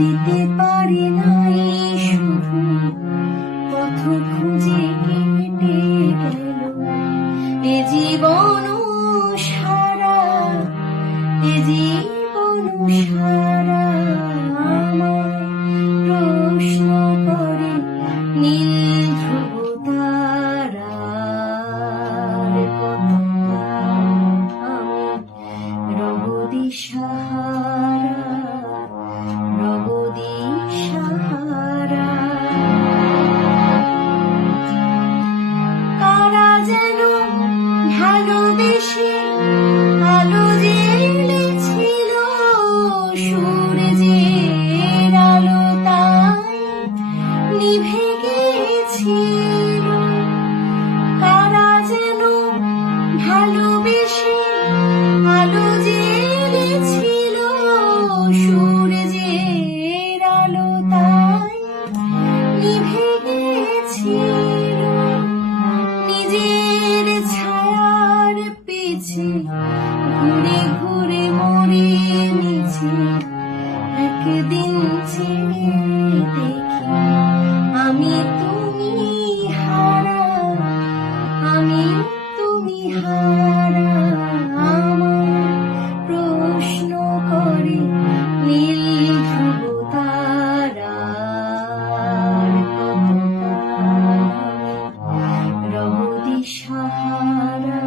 দিতে পারে নাই শুধু পথ খুঁজে কেটে গেল এ জীবন সারা, এ জীবন সারা আমার প্রশ্ন করে নীল ধ্রুব তারার পতাকা আমি রব দিশাহারা, রব দিশাহারা। কারা যেন ভালোবেসে আলো জ্বেলেছিল, সূর্যের আলো তাই নিভে গিয়েছিল। কারা যেন ভালোবেসে আলো জ্বেলেছিল, সূর্যের আলো তাই নিভে গিয়েছিল। নিজের ছায়ার পিছে ঘুরে ঘুরে মরে নিছি, একদিন চেয়ে দেখি আমি তুমি হারা, আমি তুমি হারা আমার প্রশ্ন করে নীল ধ্রুব তারার পতাকা রব দিশাহারা।